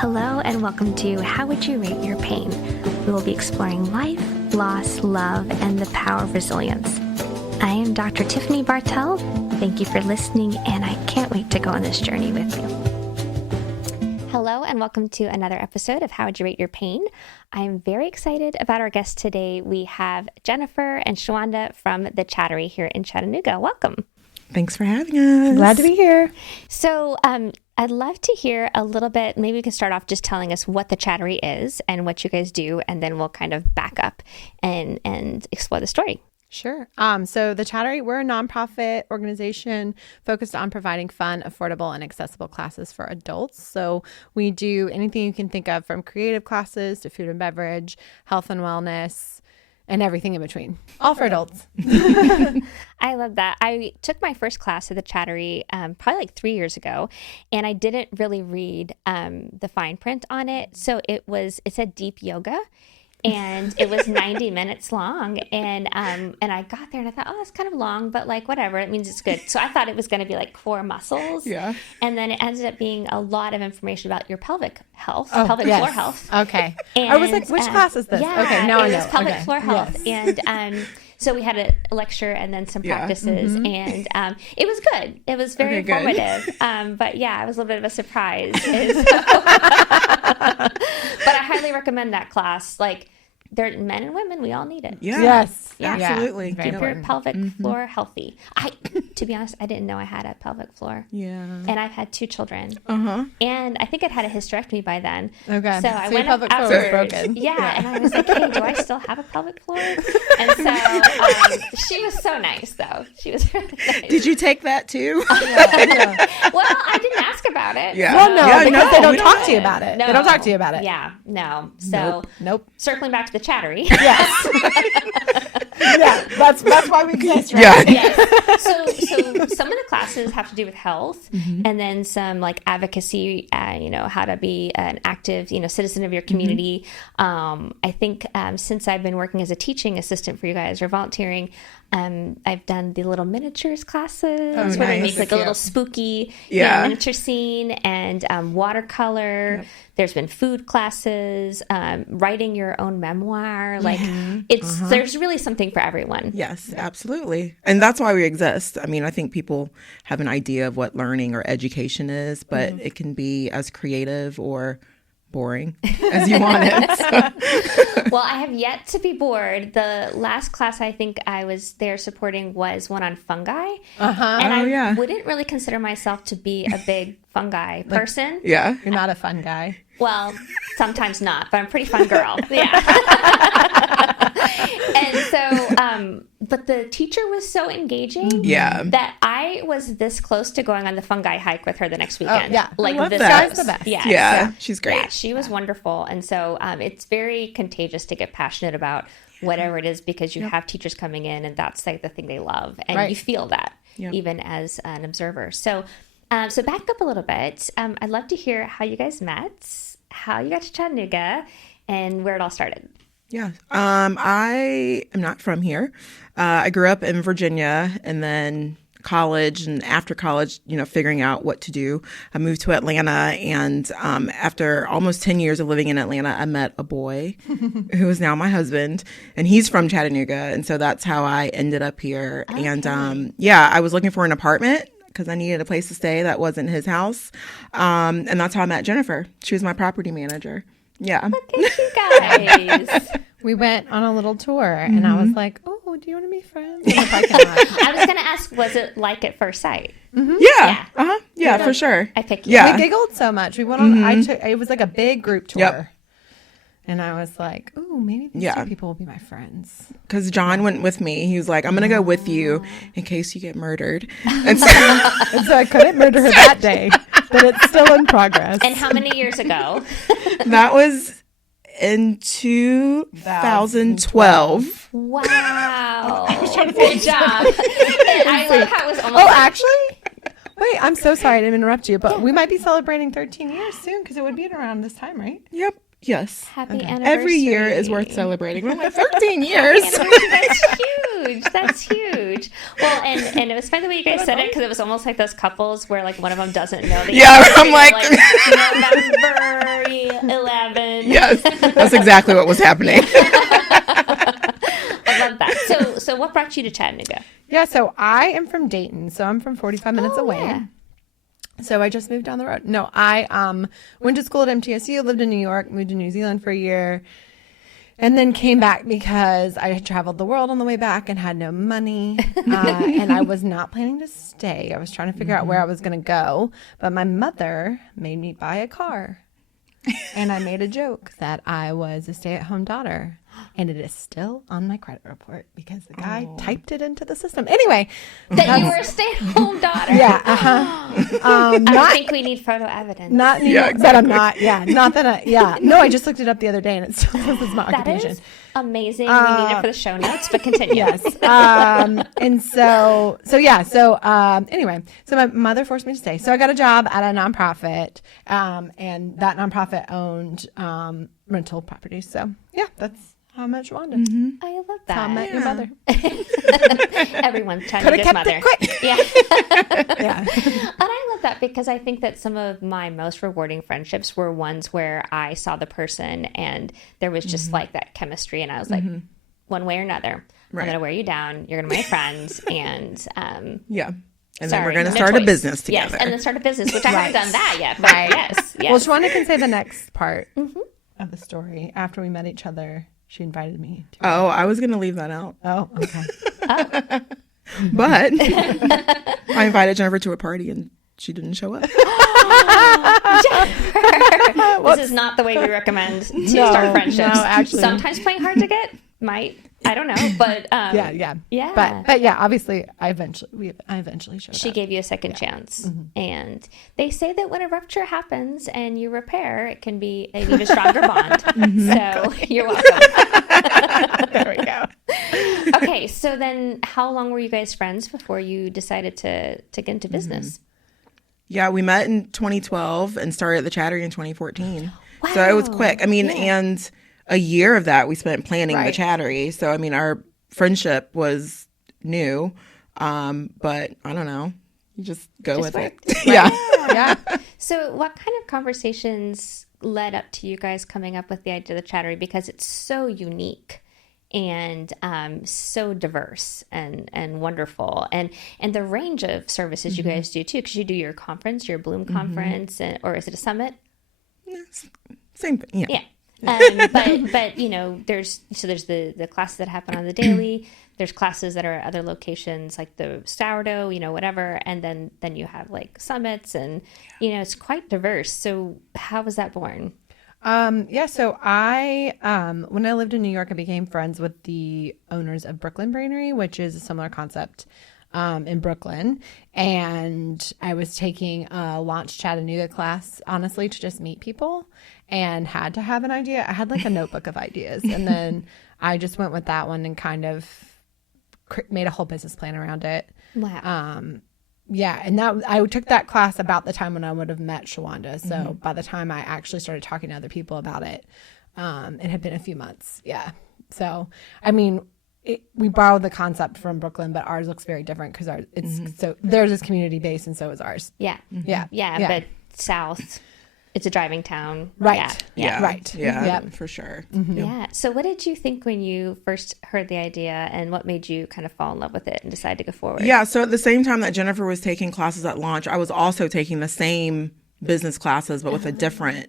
Hello and welcome to How Would You Rate Your Pain? We will be exploring life, loss, love, and the power of resilience. I am Dr. Tiffany Bartell. Thank you for listening, and I can't wait to go on this journey with you. Hello and welcome to another episode of How Would You Rate Your Pain? I am very excited about our guests today. We have Jennifer and Shawanda from the Chattery here in Chattanooga. Welcome. Thanks for having us. Glad to be here. So I'd love to hear a little bit, maybe we can start off just telling us what the Chattery is and what you guys do, and then we'll kind of back up and explore the story. Sure. So the Chattery, we're a nonprofit organization focused on providing fun, affordable, and accessible classes for adults. So we do anything you can think of, from creative classes to food and beverage, health and wellness, and everything in between. All for adults. I love that. I took my first class at the Chattery probably like 3 years ago, and I didn't really read the fine print on it. So it said deep yoga, and it was 90 minutes long. And I got there and I thought, oh, it's kind of long, but like whatever, it means it's good. So I thought it was going to be like core muscles. Yeah. And then it ended up being a lot of information about your pelvic health, Oh, pelvic yes. floor health. Okay. And, I was like, which class is this? Yeah, Okay, now I it know. was pelvic Okay. floor health. Yes. And so we had a lecture and then some practices, and it was good. It was very informative. But yeah, it was a little bit of a surprise. But I highly recommend that class. Like, they're men and women, we all need it. Yeah. Yes. Yeah. Absolutely. Very Keep your important. pelvic floor healthy. To be honest, I didn't know I had a pelvic floor. Yeah. And I've had 2 children. Uh-huh. And I think I'd had a hysterectomy by then. Okay. So I your went pelvic floor was afterwards. broken. Yeah, and I was like, hey, do I still have a pelvic floor? And so she was so nice, though. She was really nice. Did you take that too? Well, I didn't ask about it. Yeah. Well, no, Yeah, because no, they don't we talk don't. to you about it. No. They don't talk to you about it. Yeah, no. So Nope. circling back to the Chattery. Yes. Yeah, that's why we exist, right? Yeah. Yes. So some of the classes have to do with health, and then some like advocacy, how to be an active, citizen of your community. I think since I've been working as a teaching assistant for you guys or volunteering, I've done the little miniatures classes where we nice. make like a little spooky miniature scene, and watercolor. Yep. There's been food classes, writing your own memoir. Like there's really something for everyone. Yes, absolutely. And that's why we exist. I mean, I think people have an idea of what learning or education is, but it can be as creative or boring as you want it. Well, I have yet to be bored. The last class I think I was there supporting was one on fungi. And I wouldn't really consider myself to be a big fungi person. Yeah. You're not a fun guy. Well, sometimes not, but I'm a pretty fun girl. Yeah. And so, but the teacher was so engaging that I was this close to going on the fungi hike with her the next weekend. Yeah. Like I love this that. close. Guy's the best. Yeah. Yeah. So, She's great. Yeah, she was wonderful. And so it's very contagious to get passionate about whatever it is, because you have teachers coming in and that's like the thing they love. And you feel that even as an observer. So back up a little bit. I'd love to hear how you guys met, how you got to Chattanooga, and where it all started. Yeah. I am not from here. I grew up in Virginia, and then college, and after college, figuring out what to do, I moved to Atlanta. And after almost 10 years of living in Atlanta, I met a boy who is now my husband, and he's from Chattanooga. And so that's how I ended up here. Okay. And I was looking for an apartment because I needed a place to stay that wasn't his house. And that's how I met Jennifer. She was my property manager. Yeah. Look at you guys. We went on a little tour, and I was like, oh, do you want to be friends? In the parking lot. I was going to ask, was it like at first sight? Yeah. Uh-huh. Yeah, for sure. I picked you. Yeah. We giggled so much. We went on, it was like a big group tour. Yep. And I was like, oh, maybe these 2 people will be my friends. Because John went with me. He was like, I'm going to go with you in case you get murdered. And so, and so I couldn't murder her that day, but it's still in progress. And how many years ago? That was in 2012. Wow. Good job. And I love how it was almost. Oh, actually? Wait, I'm so sorry I didn't interrupt you, but we might be celebrating 13 years soon because it would be around this time, right? Yep. Yes. Happy anniversary. Every year is worth celebrating. We're like 13 years. That's huge. That's huge. Well, and it was funny the way you guys said it, because it was almost like those couples where like one of them doesn't know the I'm like November 11. Yes, that's exactly what was happening. I love that. So what brought you to Chattanooga? Yeah, so I am from Dayton, so I'm from 45 minutes away. Yeah. So I just moved down the road. No, I went to school at MTSU, lived in New York, moved to New Zealand for a year, and then came back because I had traveled the world on the way back and had no money. And I was not planning to stay. I was trying to figure out where I was going to go. But my mother made me buy a car. And I made a joke that I was a stay-at-home daughter. And it is still on my credit report because the guy typed it into the system. Anyway. That you were a stay-at-home daughter. Yeah. I think we need photo evidence. Not anymore, exactly. but I'm not. Yeah. Not that No, I just looked it up the other day and it still says it's my That occupation. is amazing. We need it for the show notes, but continue. Yes. And anyway, so my mother forced me to stay. So I got a job at a nonprofit, and that nonprofit owned rental properties. So yeah, that's how I met Shawanda. Mm-hmm. I love That's how I met your mother. Everyone's trying Could to have get kept mother. it quick. Yeah. Yeah. And I love that because I think that some of my most rewarding friendships were ones where I saw the person and there was just like that chemistry, and I was like, one way or another, Right. I'm going to wear you down. You're going to be my friends, and Yeah. And then sorry, we're going to no start a choice. business together. Yes, and then start a business, which I haven't done that yet. But Right. yes. Well, Shawanda can say the next part of the story. After we met each other, she invited me to. Oh, I was going to leave that out. Oh, okay. But I invited Jennifer to a party and she didn't show up. This is not the way we recommend to start friendships. No, actually. Sometimes playing hard to get might, I don't know, but Yeah. yeah. But yeah, obviously, I eventually showed She up. gave you a second chance. And they say that when a rupture happens and you repair, it can be an even stronger bond. So you're welcome. There we go. Okay, so then how long were you guys friends before you decided to get into business? Yeah, we met in 2012 and started the Chattery in 2014. So it was quick. I mean, and a year of that we spent planning the Right. Chattery. So, I mean, our friendship was new, but I don't know. You just go with worked. it. Yeah. Yeah. So what kind of conversations led up to you guys coming up with the idea of the Chattery? Because it's so unique and so diverse and wonderful, and the range of services you guys do too, because you do your conference, your Bloom conference, or is it a summit? Same thing. Yeah. But you know, there's the classes that happen on the daily. There's classes that are at other locations like the sourdough, you know, whatever, and then you have like summits, and you know, it's quite diverse. So how was that born? So I, when I lived in New York, I became friends with the owners of Brooklyn Brainery, which is a similar concept, in Brooklyn. And I was taking a Launch Chattanooga class, honestly, to just meet people, and had to have an idea. I had like a notebook of ideas, and then I just went with that one and kind of made a whole business plan around it. Wow. Yeah, and I took that class about the time when I would have met Shawanda. So by the time I actually started talking to other people about it, it had been a few months. Yeah. So, I mean, we borrowed the concept from Brooklyn, but ours looks very different because so theirs is community based and so is ours. Yeah. Yeah. But south, it's a driving town. Right. Yeah. Right. Yeah, Yep. for sure. Yeah. So what did you think when you first heard the idea, and what made you kind of fall in love with it and decide to go forward? Yeah, so at the same time that Jennifer was taking classes at Launch, I was also taking the same business classes, but with a different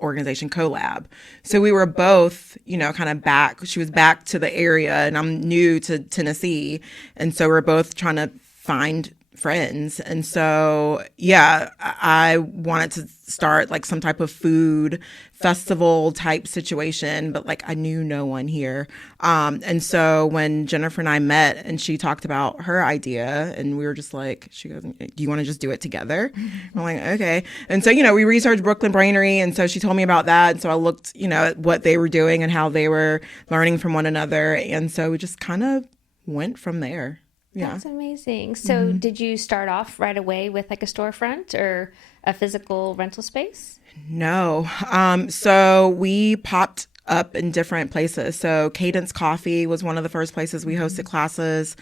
organization, CoLab. So we were both, you know, kind of back. She was back to the area, and I'm new to Tennessee. And so we're both trying to find friends. And so, yeah, I wanted to start like some type of food festival type situation, but like I knew no one here. And so when Jennifer and I met and she talked about her idea, and we were just like, she goes, do you want to just do it together? I'm like, okay. And so, you know, we researched Brooklyn Brainery. And so she told me about that. And so I looked, you know, at what they were doing and how they were learning from one another. And so we just kind of went from there. Yeah. That's amazing. So did you start off right away with like a storefront, or a physical rental space? No. So we popped up in different places. So Cadence Coffee was one of the first places we hosted classes.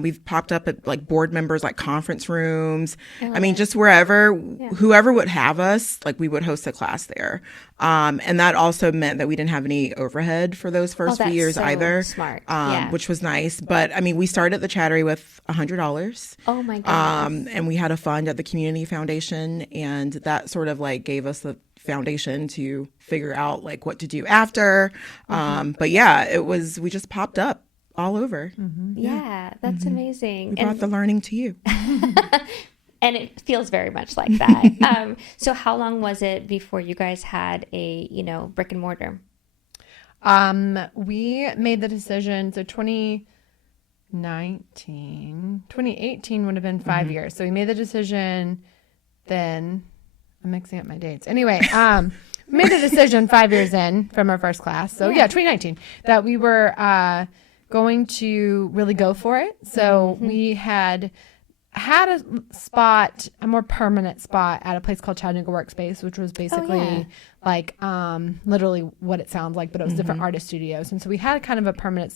We've popped up at like board members, like conference rooms. I mean, just wherever, whoever would have us, like we would host a class there. And that also meant that we didn't have any overhead for those first few years either. Smart. Which was nice. But I mean, we started the Chattery with $100. Oh my goodness. And we had a fund at the Community Foundation, and that sort of like gave us the foundation to figure out like what to do after. But yeah, we just popped up all over. Yeah, that's amazing. We brought the learning to you. And it feels very much like that. So how long was it before you guys had a, brick and mortar? We made the decision. So 2018 would have been 5 years. So we made the decision then. I'm mixing up my dates. Anyway, made the decision 5 years in from our first class. So 2019, that we were going to really go for it. So we had a spot, a more permanent spot at a place called Chattanooga Workspace, which was basically like literally what it sounds like, but it was different artist studios. And so we had kind of a permanent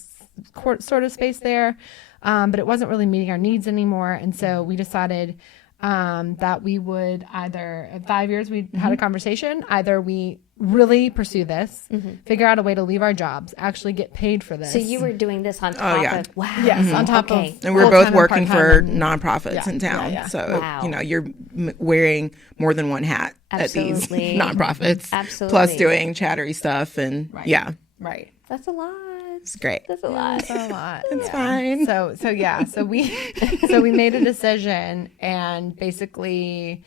sort of space there, but it wasn't really meeting our needs anymore. And so we decided that we would either, in 5 years, we had a conversation, either we really pursue this, figure out a way to leave our jobs, actually get paid for this. So you were doing this on top of, wow. Yes, on top of. And we're both working for nonprofits in town. So, you're wearing more than one hat at these nonprofits. Absolutely. Plus doing Chattery stuff and Right. That's a lot. It's great. That's a lot. It's a lot. It's fine. So we made a decision and basically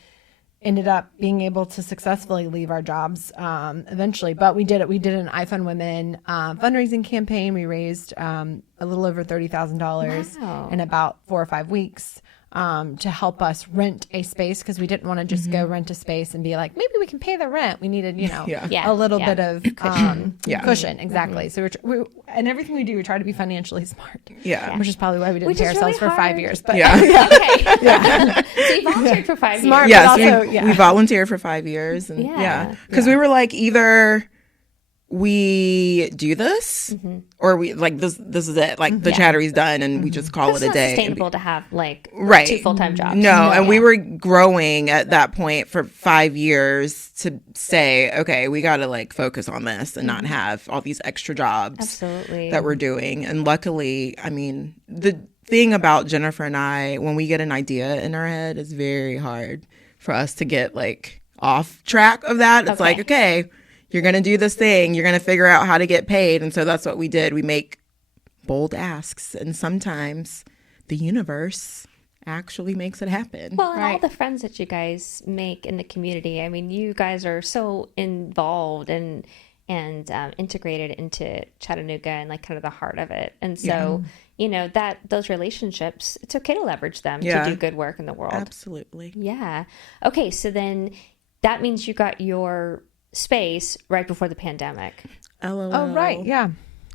ended up being able to successfully leave our jobs eventually. But we did it. We did an iFund Women fundraising campaign. We raised a little over $30,000 in about 4 or 5 weeks. To help us rent a space, because we didn't want to just go rent a space and be like, maybe we can pay the rent. We needed, a little bit of cushion. Exactly. So and everything we do, we try to be financially smart. Which is probably why we didn't pay ourselves for 5 years. But Okay. So you volunteered for 5 years. Yes, we volunteered for 5 years. And because we were like, either we do this or we like this is it, like the Chattery's done and we just call it a day. It's sustainable to have like 2 full-time jobs. And we were growing at that point for 5 years to say, okay, we got to like focus on this and not have all these extra jobs that we're doing. And luckily, I mean, the thing about Jennifer and I, when we get an idea in our head, it's very hard for us to get like off track of that. It's like, okay, you're going to do this thing. You're going to figure out how to get paid. And so that's what we did. We make bold asks. And sometimes the universe actually makes it happen. Well, and all the friends that you guys make in the community. I mean, you guys are so involved and integrated into Chattanooga and like kind of the heart of it. And so, that those relationships, it's okay to leverage them to do good work in the world. Absolutely. Yeah. Okay. So then that means you got your space right before the pandemic. LOL. Oh, right. Yeah.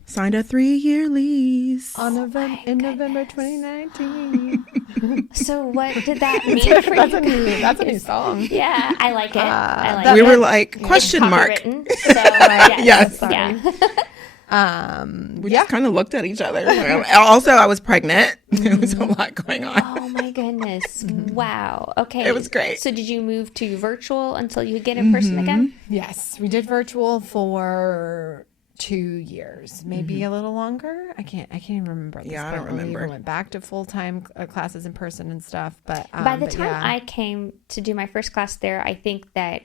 Signed a 3-year lease. In November 2019. So what did that mean for you? That's a new song. Yeah, I like it. We were like, question mark. So, yes. We just kind of looked at each other. Also, I was pregnant. There was a lot going on. Oh my goodness. Wow. Okay. It was great. So did you move to virtual until you get in person again? Yes. We did virtual for 2 years, maybe a little longer. I can't even remember. I don't remember. We went back to full-time classes in person and stuff. But by the time I came to do my first class there, I think that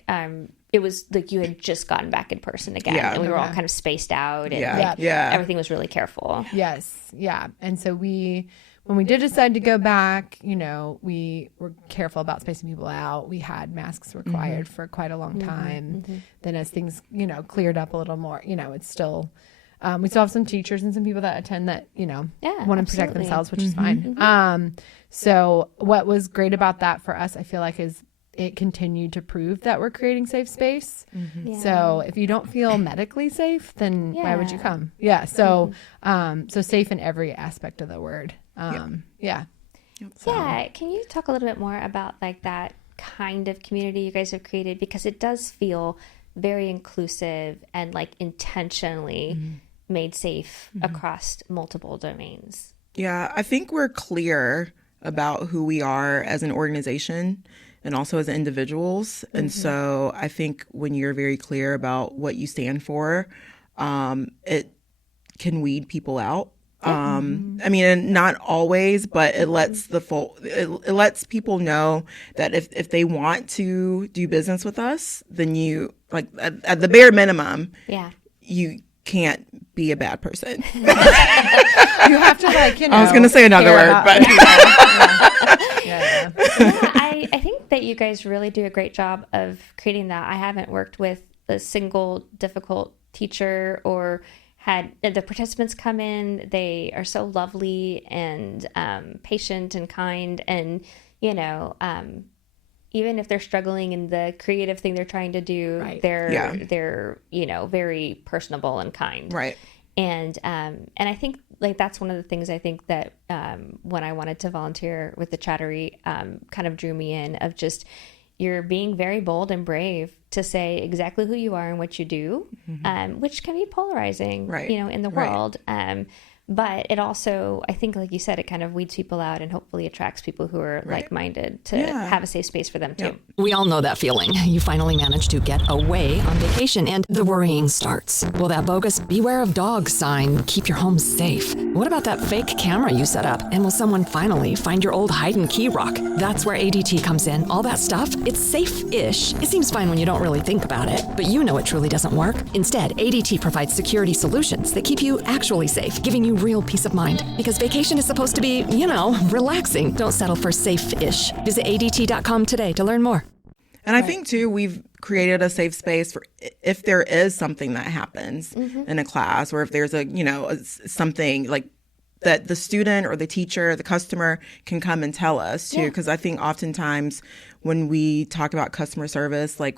it was like you had just gotten back in person again, and we were all kind of spaced out, and everything was really careful. Yes, yeah. And so when we did decide to go back, we were careful about spacing people out. We had masks required for quite a long time. Then as things, cleared up a little more, it's still, we still have some teachers and some people that attend that, want to protect themselves, which is fine. So what was great about that for us, I feel like, is it continued to prove that we're creating safe space. So if you don't feel medically safe, then why would you come? So safe in every aspect of the word. So. Can you talk a little bit more about like that kind of community you guys have created, because it does feel very inclusive and like intentionally made safe across multiple domains. Yeah, I think we're clear about who we are as an organization and also as individuals. And so I think when you're very clear about what you stand for, it can weed people out. I mean, not always, but it lets it lets people know that if they want to do business with us, then you, like, at the bare minimum, you can't be a bad person. You have to, like, I was going to say another word, but I think that you guys really do a great job of creating that. I haven't worked with a single difficult teacher or had the participants come in. They are so lovely and patient and kind, and even if they're struggling in the creative thing they're trying to do, they're very personable and kind. Right. And I think, like, that's one of the things I think that when I wanted to volunteer with the Chattery kind of drew me in, of just, you're being very bold and brave to say exactly who you are and what you do, which can be polarizing, in the world. But it also, I think, like you said, it kind of weeds people out and hopefully attracts people who are like-minded to have a safe space for them too. Yep. We all know that feeling. You finally manage to get away on vacation and the worrying starts. Will that bogus "beware of dogs" sign keep your home safe? What about that fake camera you set up? And will someone finally find your old hide and key rock? That's where ADT comes in. All that stuff, it's safe-ish. It seems fine when you don't really think about it, but you know it truly doesn't work. Instead, ADT provides security solutions that keep you actually safe, giving you real peace of mind. Because vacation is supposed to be, relaxing. Don't settle for safe-ish. Visit ADT.com today to learn more. And I think, too, we've created a safe space for if there is something that happens in a class, or if there's something like that the student or the teacher, the customer can come and tell us, too. Because I think oftentimes when we talk about customer service, like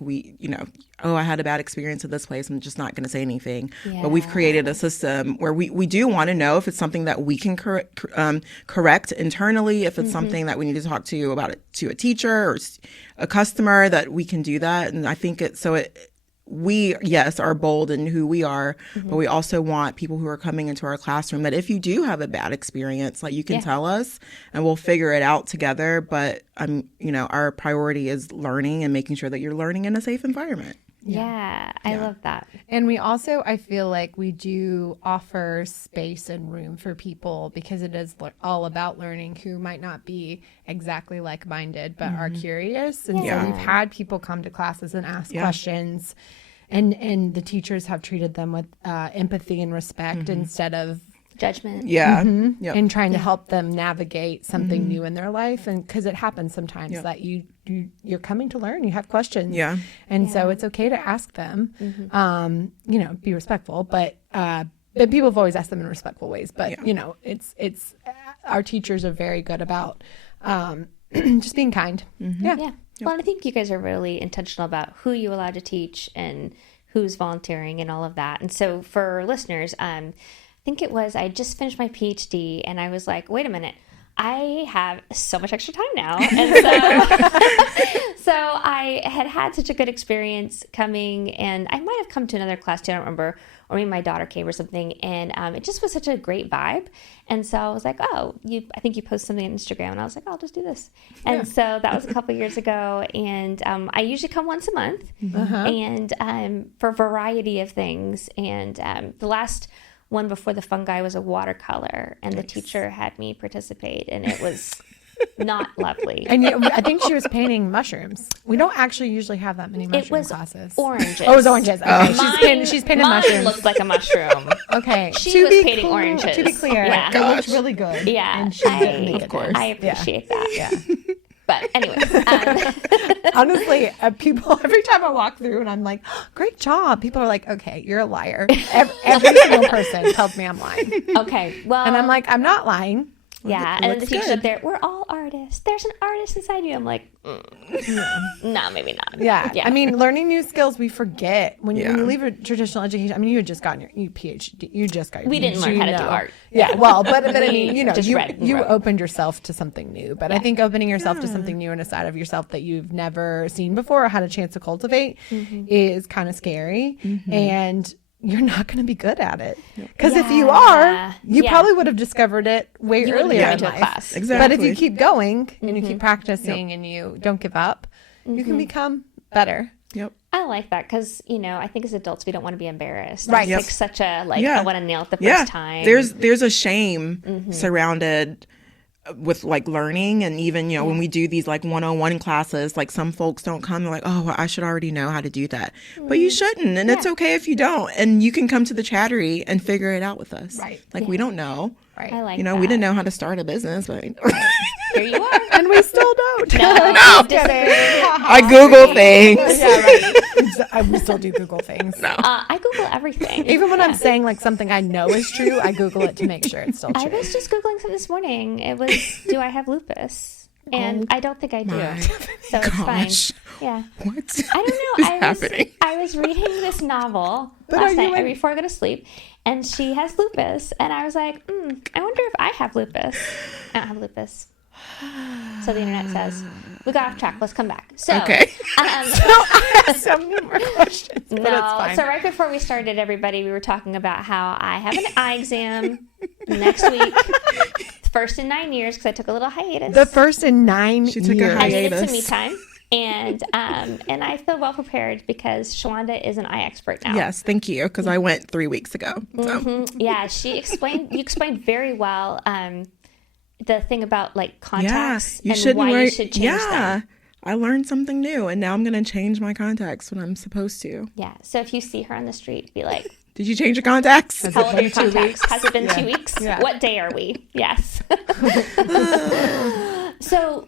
I had a bad experience at this place, I'm just not going to say anything. Yeah. But we've created a system where we do want to know if it's something that we can correct internally, if it's something that we need to talk to about it to a teacher or a customer, that we can do that. And I think we are bold in who we are, but we also want people who are coming into our classroom that if you do have a bad experience, like, you can tell us and we'll figure it out together. But our priority is learning and making sure that you're learning in a safe environment. Yeah, I love that. And we also, I feel like we do offer space and room for people, because it is all about learning, who might not be exactly like-minded but are curious. And so we've had people come to classes and ask questions, and the teachers have treated them with empathy and respect instead of judgment. Yeah. And trying to help them navigate something new in their life. And because it happens sometimes that you're coming to learn, you have questions. Yeah. And so it's okay to ask them, be respectful, but people have always asked them in respectful ways, but it's our teachers are very good about just being kind. Yeah. Well, I think you guys are really intentional about who you allow to teach and who's volunteering and all of that. And so for listeners, I think I just finished my PhD, and I was like, wait a minute, I have so much extra time now. And so I had such a good experience coming, and I might have come to another class too, I don't remember, or maybe my daughter came or something, and it just was such a great vibe. And so I was like, I think you posted something on Instagram, and I was like, I'll just do this. And so that was a couple years ago, and I usually come once a month, and for a variety of things. And the last one before the fungi was a watercolor, and the teacher had me participate, and it was not lovely. And I think she was painting mushrooms. We don't actually usually have that many mushroom classes. Oranges. Oh, it was oranges. Okay. She's painted mushrooms. Mine looked like a mushroom. Okay. She was painting oranges. To be clear, it looked really good. Yeah. And of course. I appreciate that. Yeah. But anyways. Honestly, people, every time I walk through and I'm like, oh, great job, people are like, okay, you're a liar. Every single person tells me I'm lying. Okay. Well. And I'm like, I'm not lying. Yeah, It and then the looks teacher's good. up there, we're all artists. There's an artist inside you. I'm like, no, maybe not. Yeah. I mean, learning new skills, we forget. When you leave a traditional education, I mean, you had just gotten your PhD. You just got your We didn't learn how to do art. Yeah, well, but I mean, you know, just read and you wrote. opened yourself to something new. But I think opening yourself to something new and a side of yourself that you've never seen before or had a chance to cultivate is kind of scary. And you're not going to be good at it. Because if you are, you probably would have discovered it way earlier in into a life. class. Exactly. But if you keep going and you keep practicing and you don't give up, you can become better. Yep. I like that because, you know, I think as adults, we don't want to be embarrassed. Right. It's like such a, like, I want to nail it the first time. There's a shame surrounded with like learning, and even, you know, when we do these like 101 classes, like some folks don't come, they're like, oh, well, I should already know how to do that. But you shouldn't, and it's okay if you don't, and you can come to the Chattery and figure it out with us. Right. Like we don't know. Right. I like You know, that. we didn't know how to start a business, but Here you are. And we still don't. No. I Google things. Yeah, right. I still do Google things. No. I Google everything. Even when I'm saying like something I know is true, I Google it to make sure it's still I true. was just Googling something this morning. It was, do I have lupus? And I don't think I do. So it's fine. Gosh. Yeah. What? I don't know. happening? I was reading this novel last night before I go to sleep, and she has lupus. And I was like, I wonder if I have lupus. I don't have lupus. So the internet says, we got off track. Let's come back. So, Okay. So many more questions. But it's no. fine. So right before we started, everybody, we were talking about how I have an eye exam next week. First in 9 years, because I took a little hiatus. The first in 9 years. She took a I needed hiatus. some me time. And I feel well prepared because Shawanda is an eye expert now. Yes, thank you, because I went 3 weeks ago. So. Yeah, you explained very well the thing about like contacts you and shouldn't why wear. you should change them. I learned something new, and now I'm going to change my contacts when I'm supposed to. Yeah. So if you see her on the street, be like, Did you change your contacts? how old are your 2 contacts? weeks? Has it been 2 weeks? Yeah. What day are we? Yes. So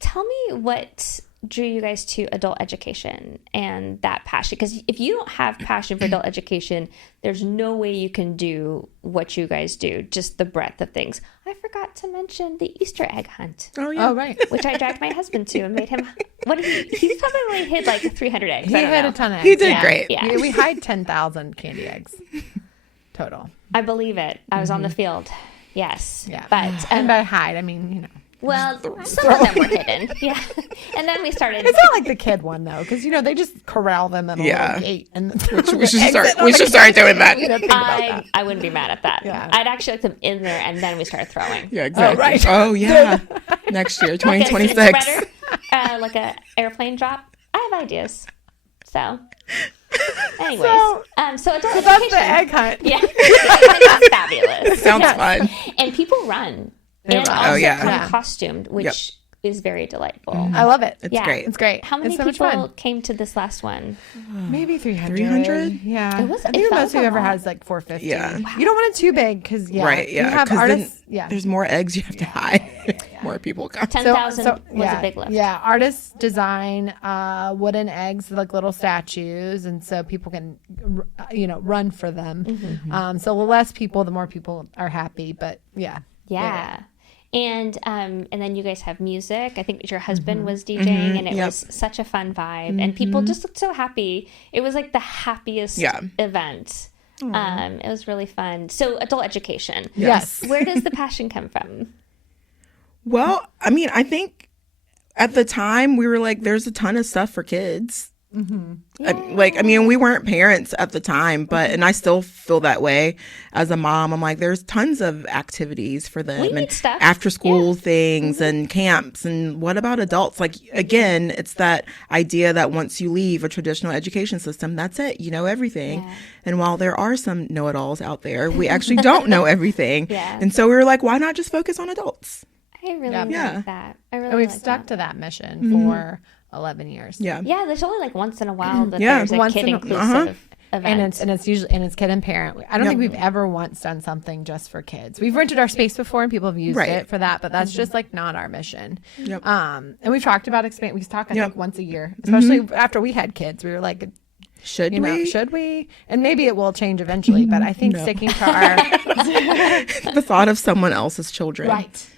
tell me what drew you guys to adult education and that passion, because if you don't have passion for adult education, there's no way you can do what you guys do, just the breadth of things. I forgot to mention the Easter egg hunt, Oh, yeah. Oh, right. which I dragged my husband to and made him, what did he probably hid like 300 eggs. He I don't had know. a ton of eggs. He did Yeah, great. yeah. We hide 10,000 candy eggs total. I believe it. I was on the field. Yes. Yeah. But And by hide, I mean, you know. well, some of them were hidden. Yeah. And then we started. It's not like the kid one, though, because, you know, they just corral them in a Yeah. little gate. And We should start doing that. You know, think about that. I wouldn't be mad at that. Yeah. I'd actually like them in there, and then we started throwing. Yeah, exactly. right. Oh, yeah. Next year, Like a 2026. spreader, like a airplane drop. I have ideas. So, anyways, so adult So that's education. the egg hunt. Yeah, it's fabulous. Sounds fun. And people run, They and run. also Oh, yeah. come Yeah. costumed, which is very delightful. I love it. It's Yeah. great. It's great. How many It's so much people fun. came to this last one? Maybe 300. 300? Yeah. It was- I think it the felt most we've a ever lot. had is like 450. Yeah. You don't want it too big because, Right, we yeah. have 'Cause artists. then there's more eggs you have to hide. More people come. 10,000 was a big lift. Yeah, artists design wooden eggs, like little statues, and so people can, run for them. Mm-hmm. So the less people, the more people are happy. But yeah. Yeah. And then you guys have music. I think your husband was DJing, and it Yep. was such a fun vibe. And people just looked so happy. It was like the happiest event. It was really fun. So adult education. Yes. Where does the passion come from? Well, I mean, I think at the time we were like, there's a ton of stuff for kids. We weren't parents at the time, and I still feel that way as a mom. I'm like, there's tons of activities for them We and need stuff. after school things and camps. And what about adults? Like, again, it's that idea that once you leave a traditional education system, that's it. You know everything. Yeah. And while there are some know-it-alls out there, we actually don't know everything. Yeah. And so we were like, why not just focus on adults? I really Yeah. like that. I really And we've like stuck that. to that mission for 11 years. Yeah. Yeah, there's only like once in a while that Yeah. there's a Once kid in a- inclusive event. And it's usually kid and parent. I don't think we've ever once done something just for kids. We've rented our space before and people have used Right. it for that, but that's just like not our mission. Yep. And we've talked about expanding. We talk I Yep. think once a year, especially after we had kids. We were like, Should you know, we? should we? And maybe it will change eventually, but I think sticking to our The thought of someone else's children. right.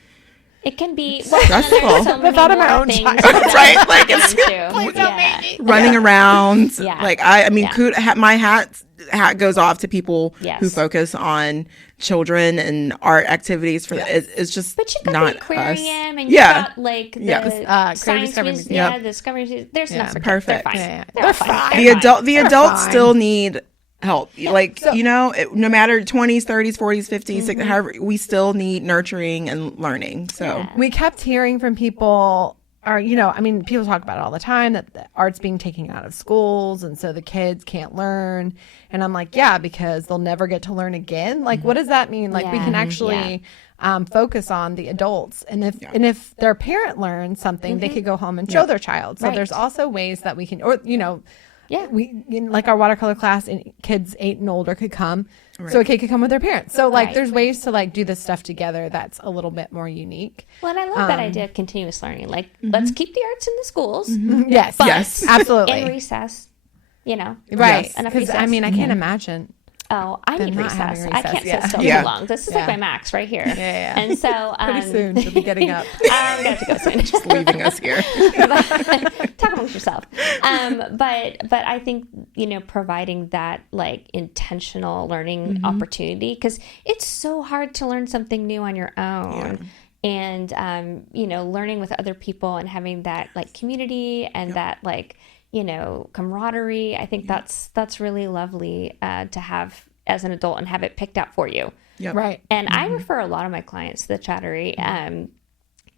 It can be stressful. The thought of my own child. Right, like it's running around. Yeah. Like I mean, my hat goes off to people Yes. who focus on children and art activities for it's just But you've got not the aquarium us. and you've got like the Creative science Discovery museum. Museum. Yeah, the Discovery Museum. There's enough for Perfect. kids. They're fine. Yeah. They're fine. The adults fine. still need help. Like, you know, no matter 20s, 30s, 40s, 50s, however, we still need nurturing and learning. So We kept hearing from people, or, you know, I mean, people talk about it all the time that the art's being taken out of schools. And so the kids can't learn. And I'm like, yeah, because they'll never get to learn again. Like, what does that mean? Like, we can actually focus on the adults. And if their parent learns something, they could go home and show their child. So there's also ways that we can, or, you know, like our watercolor class, and kids 8 and older could come. So a kid could come with their parents. So like there's ways to like do this stuff together that's a little bit more unique. Well, and I love that idea of continuous learning. Like, let's keep the arts in the schools. Yes. But Yes. Absolutely. in recess, you know. Right. Enough Because recess. I mean, I can't imagine. Oh, I need not recess. having I can't recess, sit still yeah. too long. This is like my max right here. Yeah. And so Pretty soon she'll be getting up. I'm gonna have to go soon. just leaving us here. Talk amongst yourself. But I think, you know, providing that like intentional learning opportunity, because it's so hard to learn something new on your own. And you know, learning with other people and having that like community and that like, you know, camaraderie. I think that's really lovely to have as an adult and have it picked out for you. Yep. Right. And I refer a lot of my clients to the Chattery,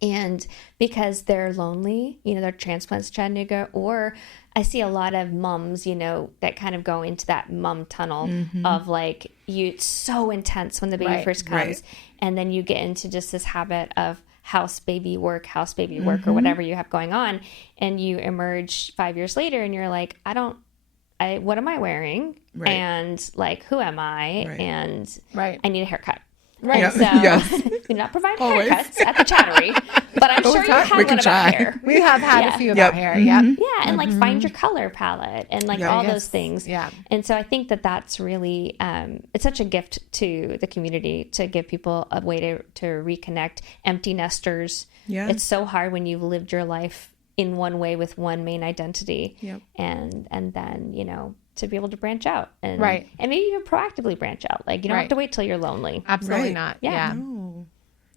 and because they're lonely, you know, they're transplants to Chattanooga, or I see a lot of moms, you know, that kind of go into that mom tunnel of like, it's so intense when the baby first comes, and then you get into just this habit of house baby work, or whatever you have going on, and you emerge 5 years later and you're like, what am I wearing? And like, who am I? And I need a haircut. Right. And so we do not provide haircuts at the Chattery, but I'm sure you have one about hair. We have had a few about hair. Yeah, and like find your color palette and like all those things. Yeah. And so I think that that's really, it's such a gift to the community to give people a way to reconnect. Empty nesters. Yeah. It's so hard when you've lived your life in one way with one main identity. Yep. And then, you know, to be able to branch out and maybe even proactively branch out. Like, you don't have to wait till you're lonely. Absolutely not. Yeah. No.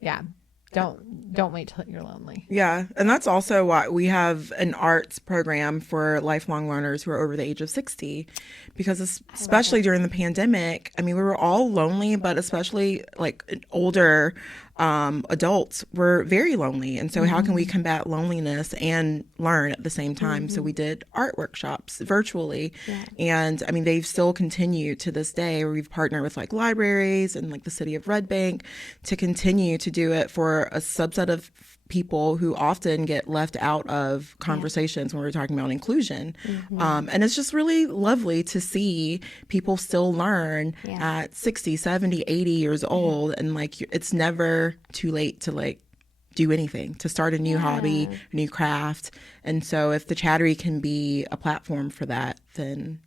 Yeah. Don't wait till you're lonely. Yeah. And that's also why we have an arts program for lifelong learners who are over the age of 60, because especially during the pandemic, I mean, we were all lonely, but especially like older adults were very lonely. And so how can we combat loneliness and learn at the same time? So we did art workshops virtually. And I mean, they've still continued to this day, where we've partnered with like libraries and like the city of Red Bank to continue to do it for a subset of people who often get left out of conversations when we're talking about inclusion. And it's just really lovely to see people still learn at 60, 70, 80 years old. And like, it's never too late to like do anything, to start a new hobby, a new craft. And so if the Chattery can be a platform for that, then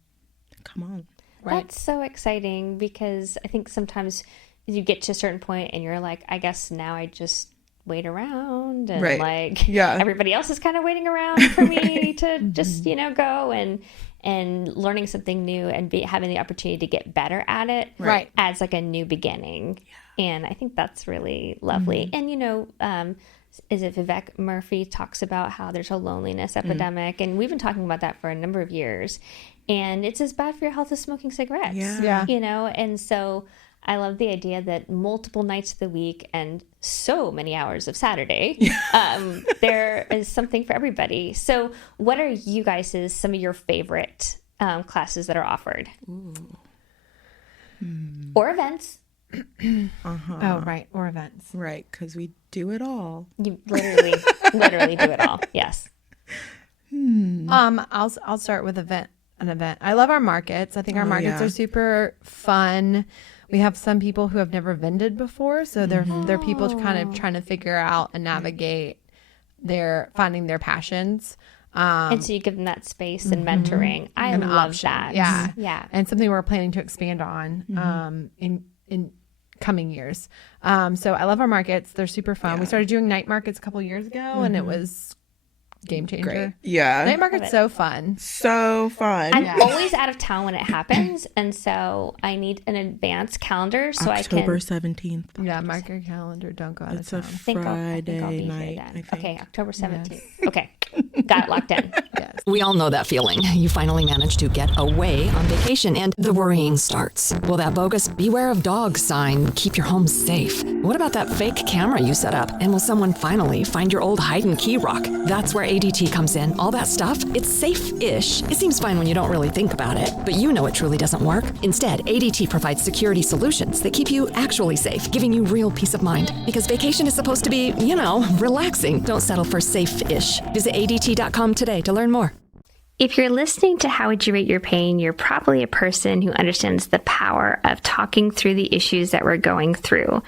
come on. That's so exciting, because I think sometimes you get to a certain point and you're like, I guess now I just wait around and like everybody else is kind of waiting around for me to just, you know, go and learning something new and having the opportunity to get better at it as like a new beginning. And I think that's really lovely. And, you know, is it Vivek Murphy talks about how there's a loneliness epidemic, and we've been talking about that for a number of years, and it's as bad for your health as smoking cigarettes, you know? And so I love the idea that multiple nights of the week and so many hours of Saturday, there is something for everybody. So what are you guys' some of your favorite classes that are offered? Or events? Oh, right. Or events. Right. Because we do it all. You literally do it all. Yes. I'll start with an event. I love our markets. I think our markets are super fun. We have some people who have never vended before, so they're people kind of trying to figure out and navigate finding their passions. And so you give them that space and mentoring. I An love option. that. Yeah. Yeah. And something we're planning to expand on in coming years. So I love our markets. They're super fun. We started doing night markets a couple years ago, and it was game changer. Great. Yeah. Night market's so fun. So fun. I'm always out of town when it happens, and so I need an advance calendar so October I can 17th. Yeah, mark your calendar. Don't go out It's of a town. think I'll Friday be night, here I then. think. Okay, October 17th. Okay, got it locked in. Yes. We all know that feeling. You finally manage to get away on vacation and the worrying starts. Will that bogus "Beware of Dogs" sign keep your home safe? What about that fake camera you set up? And will someone finally find your old hide and key rock? That's where ADT comes in. All that stuff, it's safe-ish. It seems fine when you don't really think about it, but you know it truly doesn't work. Instead, ADT provides security solutions that keep you actually safe, giving you real peace of mind. Because vacation is supposed to be, relaxing. Don't settle for safe-ish. Visit ADT.com today to learn more. If you're listening to How Would You Rate Your Pain, you're probably a person who understands the power of talking through the issues that we're going through.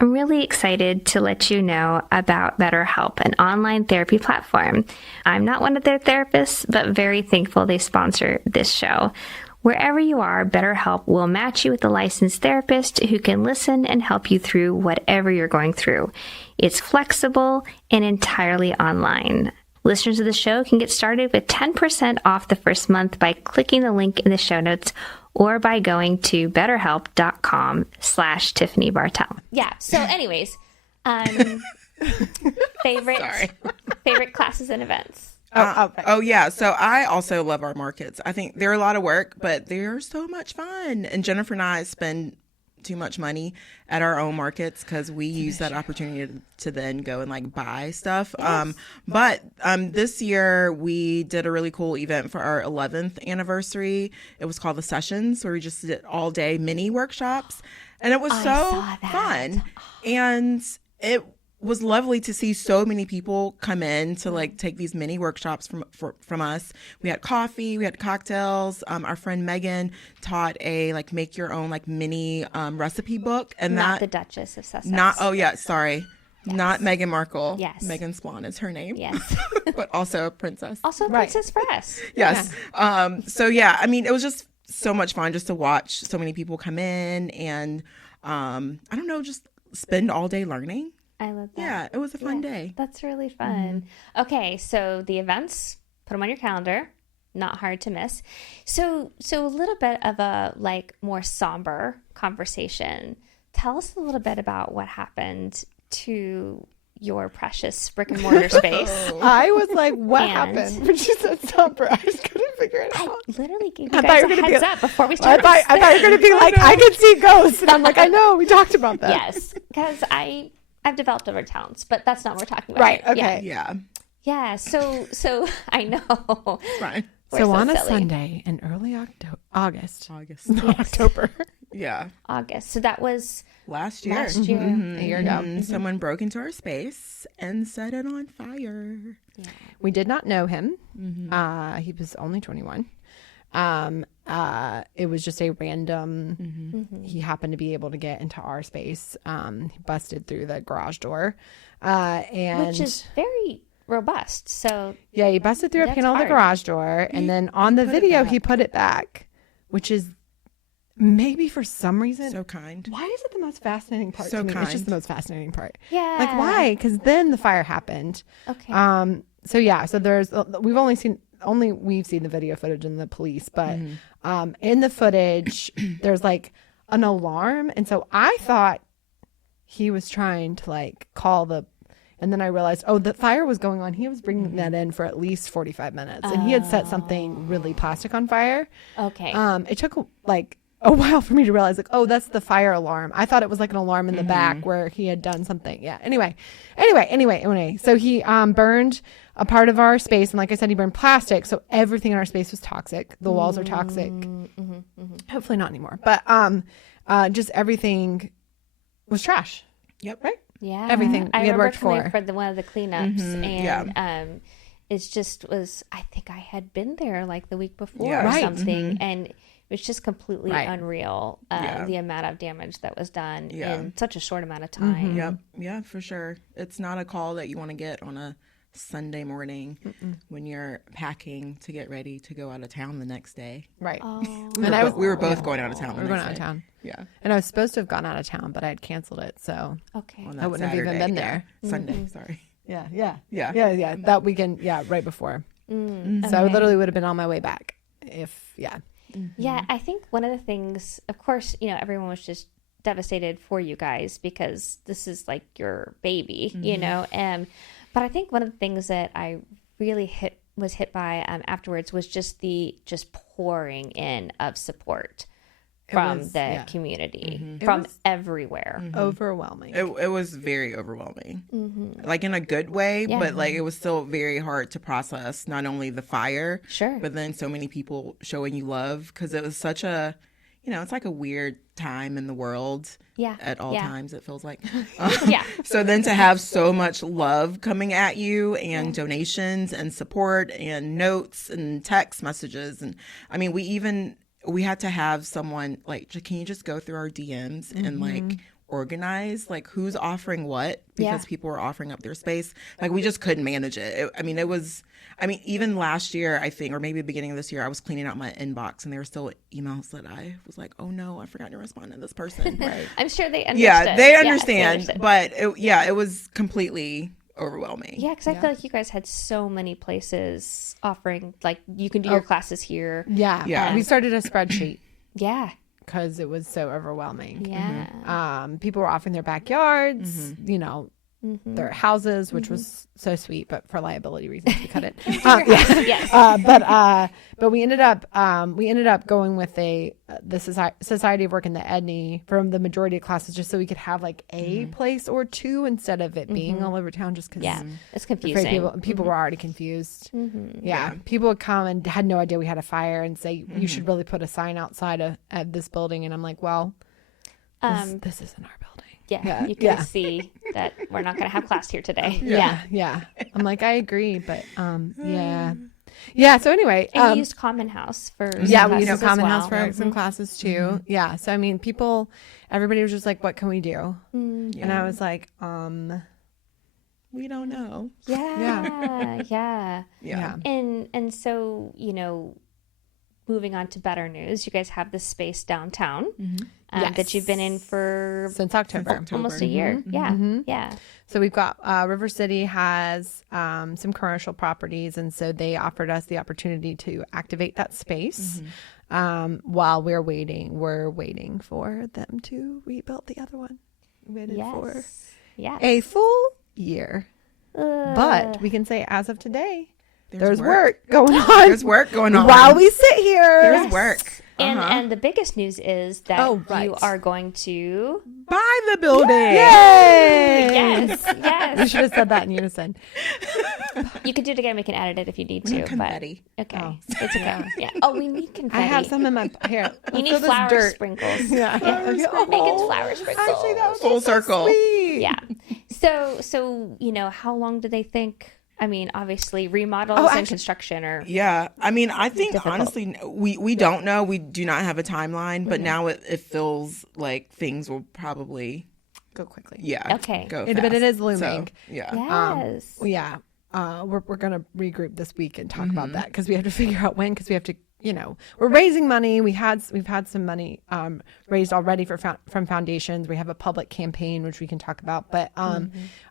I'm really excited to let you know about BetterHelp, an online therapy platform. I'm not one of their therapists, but very thankful they sponsor this show. Wherever you are, BetterHelp will match you with a licensed therapist who can listen and help you through whatever you're going through. It's flexible and entirely online. Listeners of the show can get started with 10% off the first month by clicking the link in the show notes or by going to betterhelp.com/Tiffany Bartell. Yeah. So anyways, favorite classes and events. Yeah. So I also love our markets. I think they're a lot of work, but they're so much fun. And Jennifer and I spend too much money at our own markets because we use that opportunity to then go and buy stuff. Yes. But this year we did a really cool event for our 11th anniversary. It was called The Sessions, where we just did all day mini workshops, and it was so fun. And it was lovely to see so many people come in to take these mini workshops from us. We had coffee, we had cocktails. Our friend Megan taught a make your own mini recipe book, and Not the Duchess of Sussex. not Not Meghan Markle. Yes. Meghan Swan is her name. Yes. But also a princess. Also a princess for us. Yes. So yeah, I mean, it was just so much fun just to watch so many people come in and I don't know, just spend all day learning. I love that. Yeah, it was a fun day. That's really fun. Okay, so the events, put them on your calendar. Not hard to miss. So a little bit of a more somber conversation. Tell us a little bit about what happened to your precious brick and mortar space. I was like, what happened? When she said somber, I just couldn't figure it out. I literally gave you guys a heads up before we started. I thought you were going to be like, I could see ghosts. And I'm like, I know, we talked about that. Yes, because I've developed other talents, but that's not what we're talking about. Right, here. okay. Yeah. Yeah, so I know. Right. So on a silly. Sunday in early August. Not October. Yeah. August. So that was Last year. last year. A year ago. Someone broke into our space and set it on fire. We did not know him. He was only 21. It was just a random, he happened to be able to get into our space. He busted through the garage door. And Which is very robust. So yeah, he busted through a That's panel of the hard. garage door. And then on the video, he put it back, which is maybe for some reason. So kind. Why is it the most fascinating part So to me? It's kind. just the most fascinating part. yeah. Like, why? Because then the fire happened. Okay. So yeah, so there's we've seen the video footage in the police, but in the footage there's an alarm, and so I thought he was trying to call the, and then I realized the fire was going on. He was bringing that in for at least 45 minutes, and he had set something really plastic on fire. Okay. It took a while for me to realize that's the fire alarm. I thought it was an alarm in the back where he had done something. Yeah. Anyway. So he burned a part of our space, and like I said, he burned plastic. So everything in our space was toxic. The walls are toxic. Hopefully not anymore. But just everything was trash. Yep. Right. Yeah, Everything I we had remember worked coming for. one of the cleanups, and Yeah. it just was. I think I had been there the week before Yeah. or Right. something, and it was just completely Right. unreal. Yeah. The amount of damage that was done Yeah. in such a short amount of time. Yep. Yeah, for sure. It's not a call that you want to get on a Sunday morning when you're packing to get ready to go out of town the next day. Right. Oh. We were both going out of town. We were going out of town. Yeah. And I was supposed to have gone out of town, but I had canceled it. So Okay. On I that wouldn't have even been there. Sunday, sorry. Yeah. Yeah. That weekend, right before. Mm, So I okay. literally would have been on my way back if, Yeah, I think one of the things, of course, everyone was just devastated for you guys because this is like your baby, but I think one of the things that I really was hit by afterwards was just pouring in of support from the community, from everywhere. overwhelming. It was very overwhelming, like in a good way, but like it was still very hard to process not only the fire, Sure. but then so many people showing you love because it was such a, it's like a weird time in the world. Yeah. At all Yeah. times, it feels like. Yeah. So then to have so much love coming at you and donations and support and notes and text messages. And I mean, we had to have someone like, can you just go through our DMs and like organize like who's offering what because people were offering up their space. Like we just couldn't manage it. Even last year, I think, or maybe the beginning of this year, I was cleaning out my inbox and there were still emails that I was like, oh no, I forgot to respond to this person. Right. I'm sure they understood. Yeah, they understand. understood. But it was completely overwhelming. Yeah, because I feel like you guys had so many places offering, like you can do your classes here. Yeah. We started a spreadsheet Yeah. because it was so overwhelming. Yeah. People were offering their backyards, their houses, which was so sweet, but for liability reasons we cut it. Yes. But we ended up going with the Society of Work in the Edney from the majority of classes, just so we could have like a place or two instead of it being all over town. Just because It's confusing. people were already confused. People would come and had no idea we had a fire and say you should really put a sign outside of this building, and I'm like, well, this isn't our building. Yeah, you can see that we're not going to have class here today. Yeah. I'm like, I agree, but yeah. So anyway, And you used Common House for some we classes used as Common well. House for some classes too. Yeah. So I mean, everybody was just like, "What can we do?" And I was like, We don't know. Yeah. yeah. And so, moving on to better news, you guys have this space downtown that you've been in for Since October. almost a year. Yeah. So we've got River City has some commercial properties, and so they offered us the opportunity to activate that space. While we're waiting for them to rebuild the other one. Waited for a full year. But we can say as of today, there's work going on. There's work going on. While we sit here. There's work. And the biggest news is that you are going to Buy the building. Yay! Yes. We should have said that in unison. You can do it again. We can edit it if you need We need to. confetti. But okay, it's okay. Yeah. Oh, we need confetti. I have some in my hair. You need flower sprinkles. Yeah. Megan's flower sprinkles. Actually, that was Full circle. sweet. Yeah. So how long do they think? I mean, obviously, remodels and construction are. Yeah. I mean, I think difficult. honestly, we don't know. We do not have a timeline, but now it feels like things will probably Go quickly. Okay. go But fast. it is looming. So, yeah. Yes. We're gonna regroup this week and talk about that because we have to figure out when, because we have to, we're raising money. We've had some money raised already from foundations. We have a public campaign which we can talk about, but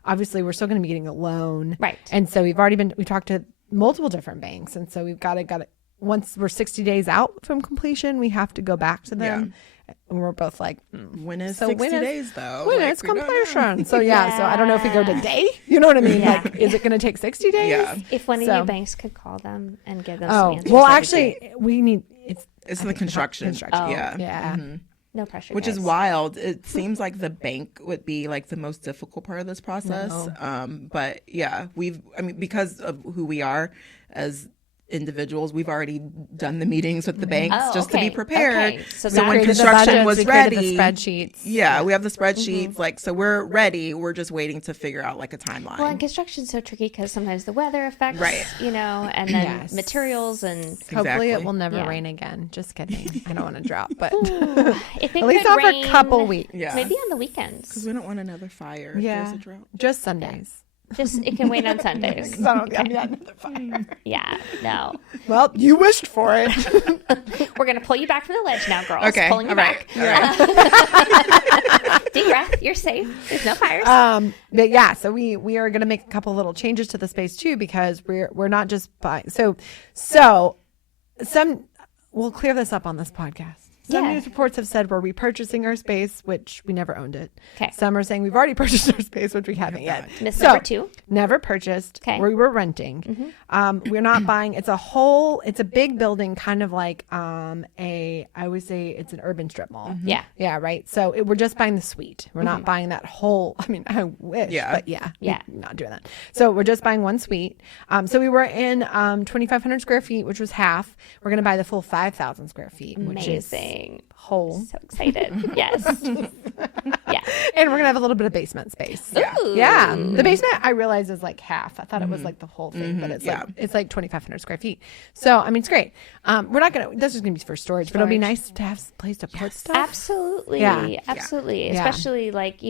obviously we're still going to be getting a loan, Right. And so we talked to multiple different banks, and so we've got to once we're 60 days out from completion, we have to go back to them. And we're both like, When is so 60 when is- days though? when Like, is we don't know. completion? So so I don't know if we go today. You know what I mean? Yeah. Like, is it going to take 60 days? Yeah. If one of So- you banks could call them and give them some Oh, answers. well, that'd be great. actually, we need It's the construction. Oh. Yeah. Yeah. No pressure. Which is guys. wild. It seems like the bank would be like the most difficult part of this process. But yeah, because of who we are as individuals, we've already done the meetings with the banks just to be prepared. Okay. So So when created the construction budgets, was we created ready, the spreadsheets. Yeah, we have the spreadsheets. Like, so we're ready. We're just waiting to figure out like a timeline. Well, and construction's so tricky because sometimes the weather affects, Right. and then materials and. Hopefully, Exactly. it will never Yeah. rain again. Just kidding. I don't want to drought, but If it at least could not for a couple rain, weeks. Yeah. Maybe on the weekends. Because we don't want another fire if Yeah. there's a drought. Just Sundays. Just it can wait on Sundays. I don't got another fire. Yeah, no. Well, you wished for it. We're gonna pull you back from the ledge now, girls. Okay. Pulling you All right. back. All right. Deep breath. You're safe. There's no fires. But yeah, so we are going to make a couple little changes to the space too, because we're not just buying. So some we'll clear this up on this podcast. Some Yeah. news reports have said we're repurchasing our space, which we never owned it. Okay. Some are saying we've already purchased our space, which we haven't yet. Miss number 2. Never purchased. Okay. We were renting. We're not buying. It's a big building, kind of like I always say it's an urban strip mall. Yeah. Yeah, right. So we're just buying the suite. We're not buying that whole. I mean, I wish, but Yeah. we're not doing that. So we're just buying one suite. So we were in 2,500 square feet, which was half. We're going to buy the full 5,000 square feet, which is Amazing. whole. So excited. Yes. Yeah. And we're gonna have a little bit of basement space. Ooh. Yeah. The basement I realized is like half. I thought it was like the whole thing, but it's Yeah. like it's like 2,500 square feet. So I mean it's great. We're not gonna this is gonna be for storage, but it'll be nice to have a place to put stuff. Absolutely. Yeah. Absolutely. Yeah. Especially like,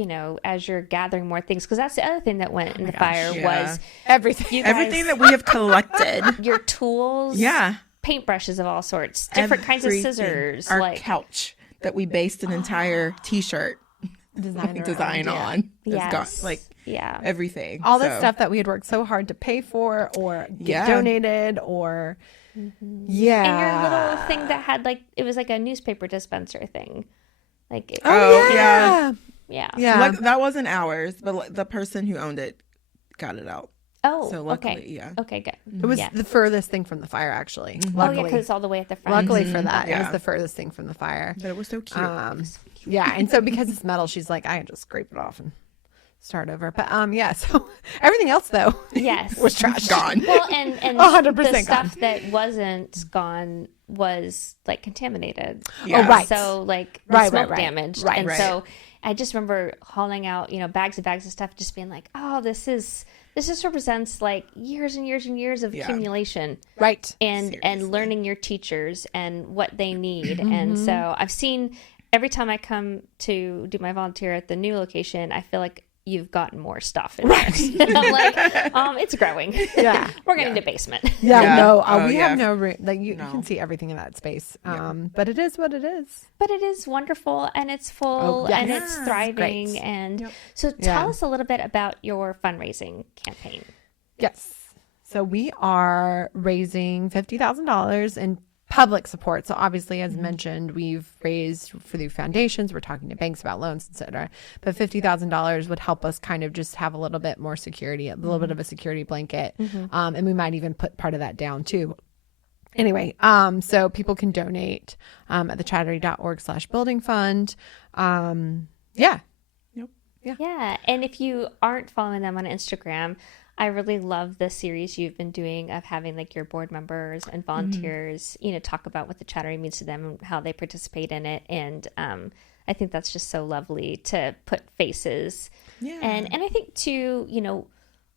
as you're gathering more things. Because that's the other thing that went in the fire Yeah. was Everything. Everything that we have collected. your tools. Yeah. Paintbrushes of all sorts. Different kinds of Everything. scissors. Our like couch that we based an entire T-shirt design on. Yes. It's gone. Yeah. Everything. all the So, stuff that we had worked so hard to pay for or get Yeah. donated or yeah. And your little thing that had it was like a newspaper dispenser thing. Oh, yeah. Yeah. Yeah. That wasn't ours, but the person who owned it got it out. Oh, So luckily, okay. yeah. Okay, good. It was Yeah. the furthest thing from the fire, actually. Oh, yeah, Luckily, because it's all the way at the front. luckily for that, it was Yeah. the furthest thing from the fire. But it was so cute. Yeah, and so because it's metal, she's like, I can just scrape it off and start over. But yeah, so everything else though, Yes. was trash. Gone. Well, and 100% the stuff gone. that wasn't gone was contaminated. Yeah. Oh, right. So Right, smoke right. damaged. Right. And Right. so I just remember hauling out, bags and bags of stuff, just being like, oh, this just represents years and years and years of Yeah. accumulation. Right. And Seriously. learning your teachers and what they need. And so I've seen every time I come to do my volunteer at the new location, I feel like you've gotten more stuff in there. And I'm like, it's growing. Yeah. We're going to need a basement. Yeah, Yeah. no, Oh, we yeah. have no room. You No. can see everything in that space. But it is what it is. But it is wonderful and it's full yes. and it's Yeah, thriving. great. And so Yeah. tell us a little bit about your fundraising campaign. Yes. So we are raising $50,000 in public support. So obviously, as mentioned, we've raised for the foundations. We're talking to banks about loans, etc. But $50,000 would help us kind of just have a little bit more security, a little bit of a security blanket, and we might even put part of that down too. Anyway, so people can donate at the chattery.org/building fund. Yeah. Yeah. And if you aren't following them on Instagram, I really love the series you've been doing of having your board members and volunteers, talk about what the Chattery means to them and how they participate in it. And I think that's just so lovely to put faces. Yeah. And I think too,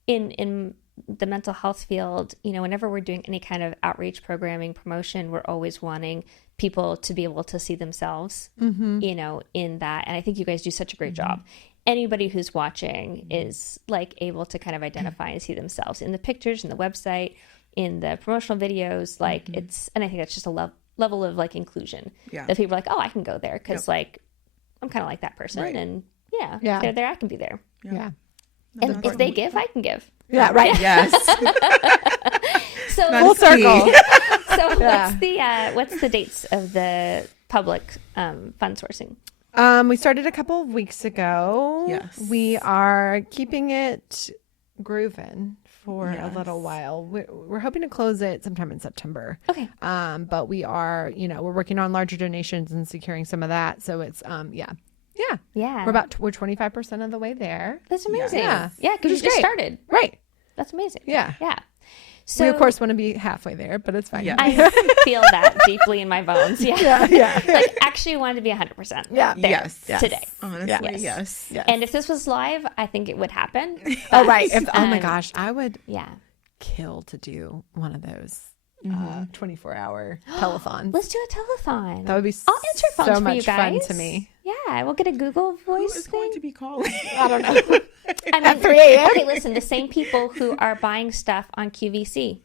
in the mental health field, whenever we're doing any kind of outreach programming, promotion, we're always wanting people to be able to see themselves, in that. And I think you guys do such a great job. Anybody who's watching is able to kind of identify and see themselves in the pictures, in the website, in the promotional videos. And I think that's just a level of inclusion. Yeah. That people are oh, I can go there because I'm kind of like that person. Right. And Yeah. if they're there, I can be there. Yeah. And if they give, I can give. Yeah. Right. Yes. So Full circle. So what's the dates of the public fund sourcing? We started a couple of weeks ago. Yes. We are keeping it grooving for a little while. We're hoping to close it sometime in September. Okay. But we are, we're working on larger donations and securing some of that. So it's, yeah. Yeah. We're 25% of the way there. That's amazing. Yeah. Yeah, because you Which is just great. started. Right. That's amazing. Yeah. Yeah. So We of course want to be halfway there, but it's fine. Yeah. I feel that deeply in my bones. Yeah. Yeah. Actually wanted to be 100%. Yeah. There Yes. today. Honestly, Yes. yes. And if this was live, I think it would happen. Oh, right. Oh my Um, gosh. I would Yeah. kill to do one of those 24-hour telethons. Let's do a telethon. That would be I'll answer phones so for much you fun guys. to me. Yeah. Yeah, we'll get a Google Who Voice is thing. going to be calling? I don't know. I mean, At 3 a.m.? Okay, listen, the same people who are buying stuff on QVC,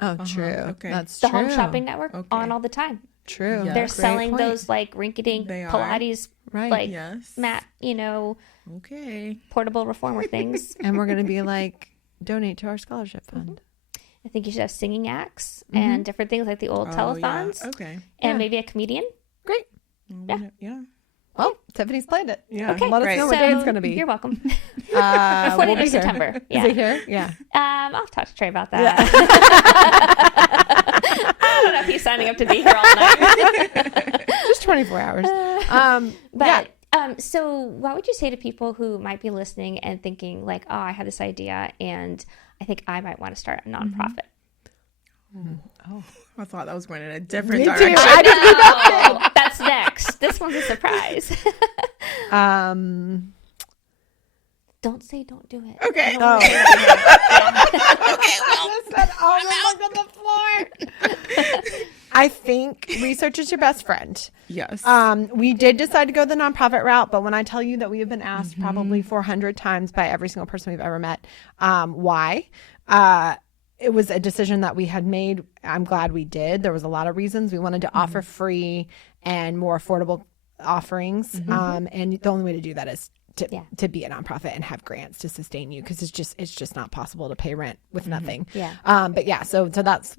Oh, true. Okay. That's the true. Home Shopping Network, Okay. on all the time. True. Yeah. They're Great selling point. those like rinky-dink They are. Pilates, Right. like Yes. mat, Okay. portable reformer things. And we're going to be like, donate to our scholarship fund. I think you should have singing acts and different things like the old telethons. Yeah. Okay. And maybe a comedian. Great. Yeah. Well, Tiffany's planned it. Yeah. Okay, Let us know what day it's going to be. You're welcome. We'll 14th be of September. Is it here? Yeah. I'll talk to Trey about that. I don't know if he's signing up to be here all night. Just 24 hours. So what would you say to people who might be listening and thinking like, oh, I have this idea and I think I might want to start a nonprofit? Oh, I thought that was going in a different Me too. direction. No, that's next. This one's a surprise. Don't say don't do it. Okay. Oh. Okay. I think research is your best friend. Yes. We did decide to go the nonprofit route, but when I tell you that we have been asked probably 400 times by every single person we've ever met, why? It was a decision that we had made. I'm glad we did. There was a lot of reasons. We wanted to offer free and more affordable offerings. And the only way to do that is to be a nonprofit and have grants to sustain you, because it's just not possible to pay rent with nothing. So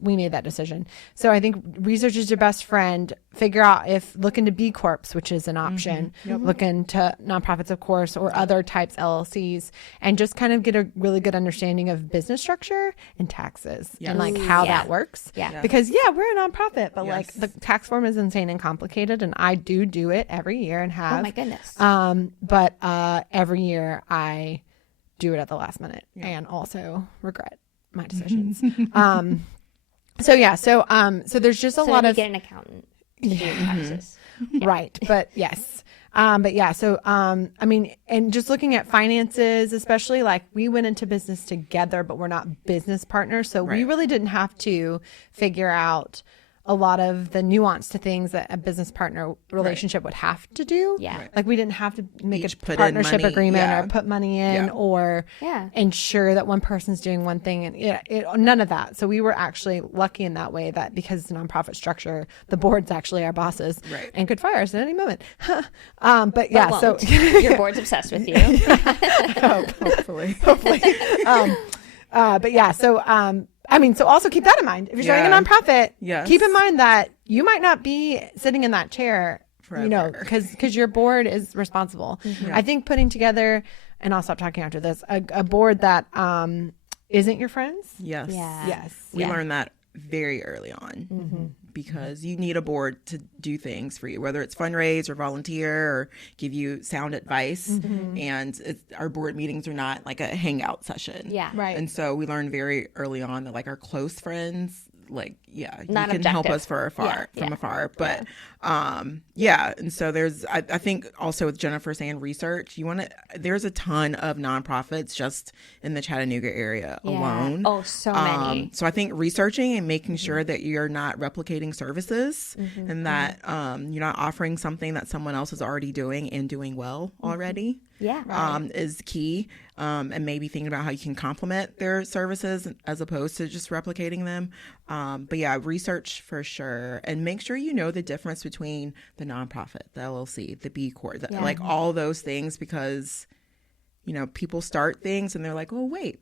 we made that decision. So I think research is your best friend. Figure out look into B Corps, which is an option. Look into nonprofits, of course, or other types, LLCs, and just kind of get a really good understanding of business structure and taxes and like how that works. Because we're a nonprofit, but like the tax form is insane and complicated, and I do it every year and have. Oh my goodness. But every year I do it at the last minute and also regret my decisions. So there's just a lot of get an accountant to do your taxes. right. But yes. I mean, and just looking at finances, especially like we went into business together, but we're not business partners. So we really didn't have to figure out a lot of the nuance to things that a business partner relationship would have to do. Like we didn't have to make Each a put in partnership money, agreement or put money in or ensure that one person's doing one thing, and none of that. So we were actually lucky in that way, that because it's a nonprofit structure, the board's actually our bosses and could fire us at any moment. But your board's obsessed with you. Hopefully. So also keep that in mind. If you're starting a nonprofit, keep in mind that you might not be sitting in that chair forever, because your board is responsible. I think putting together, and I'll stop talking after this, a board that isn't your friends. Yes. We learned that very early on, because you need a board to do things for you, whether it's fundraise or volunteer or give you sound advice. And our board meetings are not like a hangout session. And so we learned very early on that like our close friends, like, you can help us from afar. But and so there's, I think also with Jennifer saying research, there's a ton of nonprofits just in the Chattanooga area alone. Oh, so many. So I think researching and making sure that you're not replicating services and that you're not offering something that someone else is already doing and doing well already. Is key. And maybe thinking about how you can complement their services as opposed to just replicating them. But research for sure. And make sure you know the difference between the nonprofit, the LLC, the B Corp, like all those things, because, people start things and they're like, oh, wait,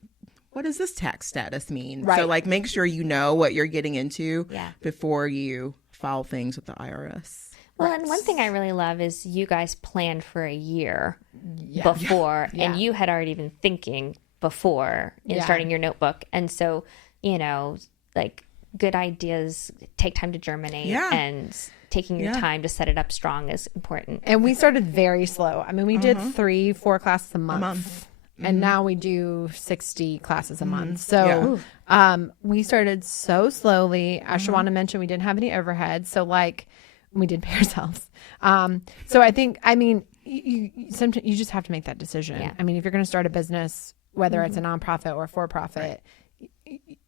what does this tax status mean? So like make sure you know what you're getting into before you file things with the IRS. Well, and one thing I really love is you guys planned for a year before, and you had already been thinking before in starting your notebook. And so, like good ideas take time to germinate, and taking your time to set it up strong is important. And we started very slow. I mean, we did 3-4 classes a month. And now we do 60 classes a month. So we started so slowly. As Shawanda mentioned, we didn't have any overhead. So like, we did pay ourselves. So I think, you sometimes you just have to make that decision. I mean, if you're going to start a business, whether it's a nonprofit or a for-profit,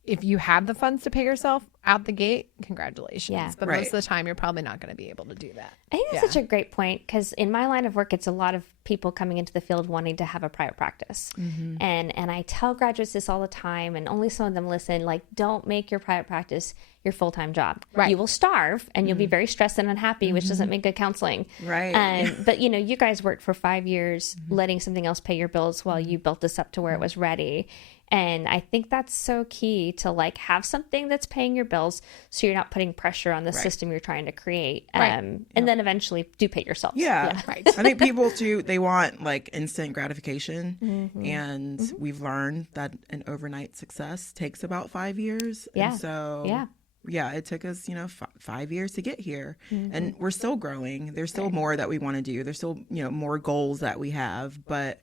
if you have the funds to pay yourself out the gate, congratulations. Yeah. But Right. most of the time, you're probably not going to be able to do that. I think that's such a great point, because in my line of work, it's a lot of people coming into the field wanting to have a private practice. And I tell graduates this all the time, and only some of them listen, like, don't make your private practice your full-time job. Right. You will starve and you'll be very stressed and unhappy, which doesn't make good counseling. Right. But you guys worked for 5 years letting something else pay your bills while you built this up to where it was ready. And I think that's so key to like have something that's paying your bills, so you're not putting pressure on the system you're trying to create. And then eventually do pay yourself. Yeah. Right. I think people too, they want like instant gratification. And we've learned that an overnight success takes about 5 years. Yeah. And so it took us, 5 years to get here. And we're still growing. There's still more that we want to do. There's still, more goals that we have. But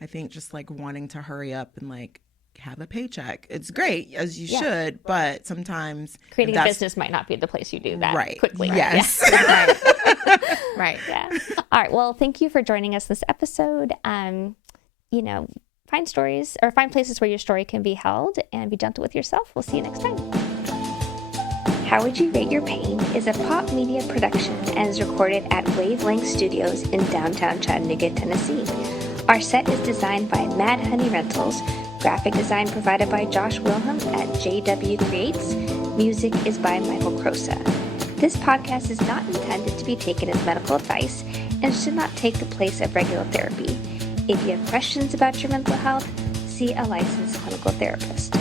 I think just like wanting to hurry up and like have a paycheck. It's great, as you should, but sometimes Creating a business might not be the place you do that quickly. Yes. Right. Yeah. All right. Well, thank you for joining us this episode. Find stories or find places where your story can be held, and be gentle with yourself. We'll see you next time. How Would You Rate Your Pain is a pop media production and is recorded at Wavelength Studios in downtown Chattanooga, Tennessee. Our set is designed by Mad Honey Rentals, graphic design provided by Josh Wilhelm at JW Creates. Music is by Michael Crosa. This podcast is not intended to be taken as medical advice and should not take the place of regular therapy. If you have questions about your mental health, see a licensed clinical therapist.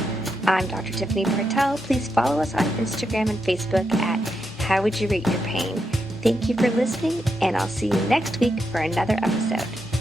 I'm Dr. Tiffany Bartell. Please follow us on Instagram and Facebook at How Would You Rate Your Pain. Thank you for listening, and I'll see you next week for another episode.